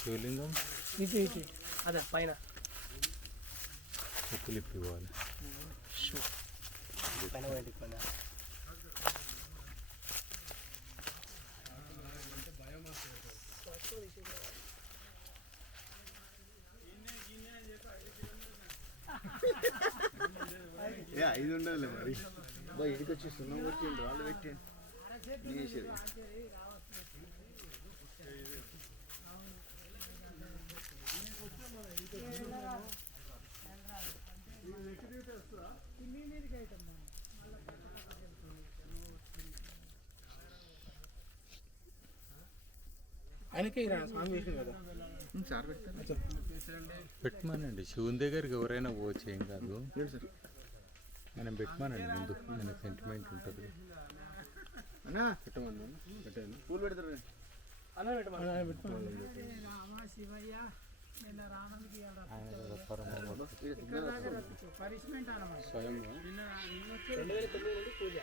శివలింగం ఇటు ఇటు. అదే పైన. ఇప్పివ్వాలి షూ. పైన పోయింది పైన? ఏ ఐదు ఉండదులే మరి. బా ఇడికి వచ్చి సున్నం కొట్టిండ్రు వాళ్ళు పెట్టి చేసేది. ఆయనకే స్వామి కదా. సార్ పెట్టమానండి. శివుని దగ్గరికి ఎవరైనా పోవచ్చు ఏం కాదు. సార్. మనం పెట్టమానండి ముందు. మన సెంటిమెంట్ ఉంటుంది. అన్నా పెట్టమన్నా పెట్టాను పూలు పెడతారు పూజ.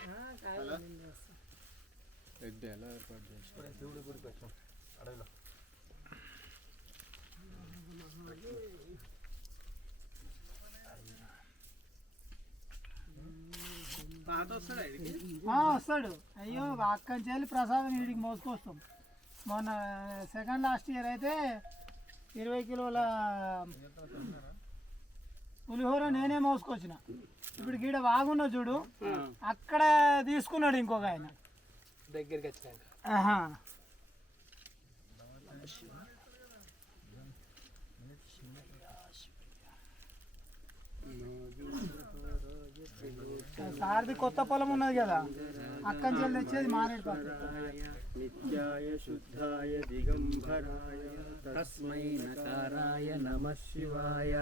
పెద్ద ఎలా ఏర్పాటు శివుడి గుడికి వచ్చాం. అడవిలో. ఆ, వస్తాడు. అయ్యో అక్కడి ప్రసాదం వీడికి మోసుకొస్తాం. మొన్న సెకండ్ లాస్ట్ ఇయర్ అయితే ఇరవై కిలోల పులిహోర నేనే మోసుకొచ్చిన. ఇప్పుడు గీడ వాగున్న చూడు అక్కడ తీసుకున్నాడు ఇంకొక ఆయన. దగ్గరికి వచ్చినాక. సారది కొత్త పొలం ఉన్నది కదా. అక్కడి నుంచి వెళ్ళి నిత్యాయ శుద్ధాయ దిగంబరాయ తస్మై నకారాయ నమ శివాయ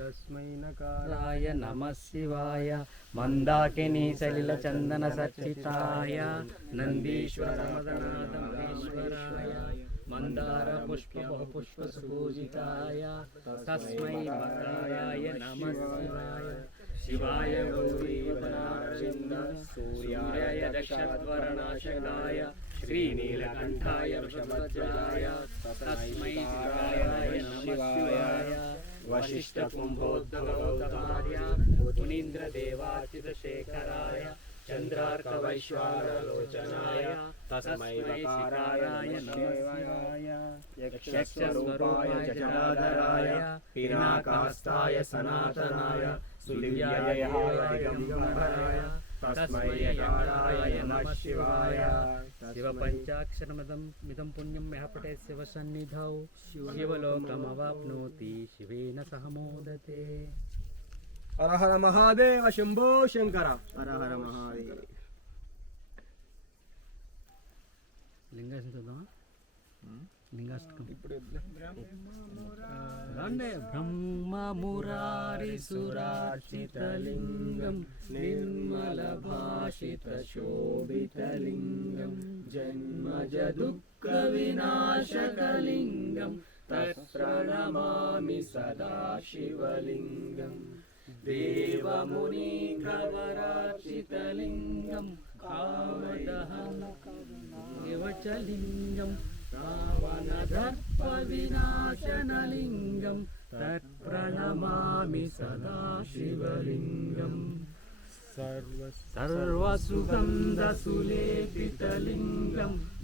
తస్మై నకారాయ నమ శివాయ మందాకిని సలిల చందన సచ్చితాయ నందీశ్వర మదనాథమేశ్వరాయ మందార పుష్ప బహుపుష్ప సుపూజితాయ తస్మై మకారాయ నమ శివాయ. शिवाय सूर्याय दक्षत्वरणाशकाय श्रीनीलकण्ठाय वृषभद्राय तस्मै शिवाय शिवाय वसिष्ठकुम्भोद्भवौतमार्य मुनीन्द्रदेवाच्युतशेखराय चन्द्रार्कवैश्वानलोचनाय यक्षस्वरूपाय जटाधराय पिनाकाष्ठाय सनातनाय सुदिव्याय दिगम्बराय पुण्यं शिवसन्निधौ। शिवलोकमवाप्नोति शिवेन सह मोदते। हर हर महादेव शम्भो शङ्कर। हर हर महादेव। లింగాష్టం చూద్దామా? లింగాష్టకం ఇప్పుడు రండి. బ్రహ్మ మురారి సురార్చితలింగం నిర్మల భాషిత శోభితలింగం జన్మజ దుఃఖ తత్ప్రణమామి సదా శివలింగం దేవమునీంద్రవరార్చితలింగం కామదహం लिङ्गम् रावणत्व तत्प्रणमामि सदा शिवलिङ्गम् सर्वसुगन्ध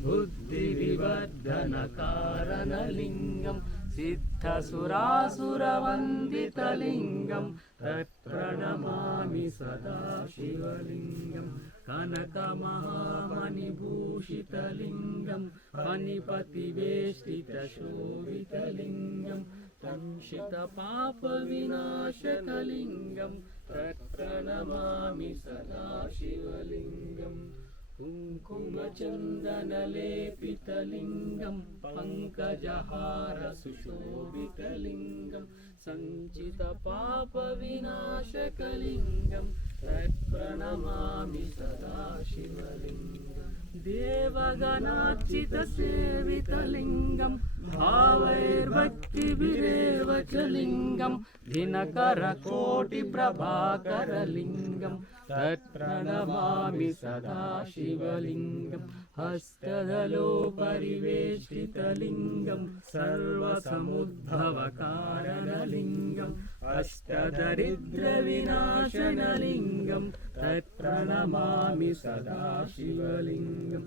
बुद्धिविवर्धनकारणलिङ्गम्। ुरासुरवन्दितलिङ्गं प्रक्रणमामि सदा शिवलिङ्गं कनकमहामणिभूषितलिङ्गं मणिपतिवेष्टितशोभितलिङ्गं कंशितपापविनाशितलिङ्गं प्रक्रणमामि सदा शिवलिङ्गम् कुङ्कुमचन्दनलेपितलिङ्गं पङ्कजहार सुभितलिङ्गं सञ्चितपापविनाशकलिङ्गं तत्प्रणमामि सदा शिवलिङ्गं देवगणार्चितसेवितलिङ्गम् भावैर्भक्तिभिरेव च लिङ्गं दिनकरकोटिप्रभाकरलिङ्गं तत्प्रणमामि सदा शिवलिङ्गं हस्तदलोपरिवेष्टितलिङ्गं सर्वसमुद्भवकारणलिङ्गम् अष्टदरिद्रविनाशनलिङ्गं तत्प्रणमामि सदा शिवलिङ्गम्।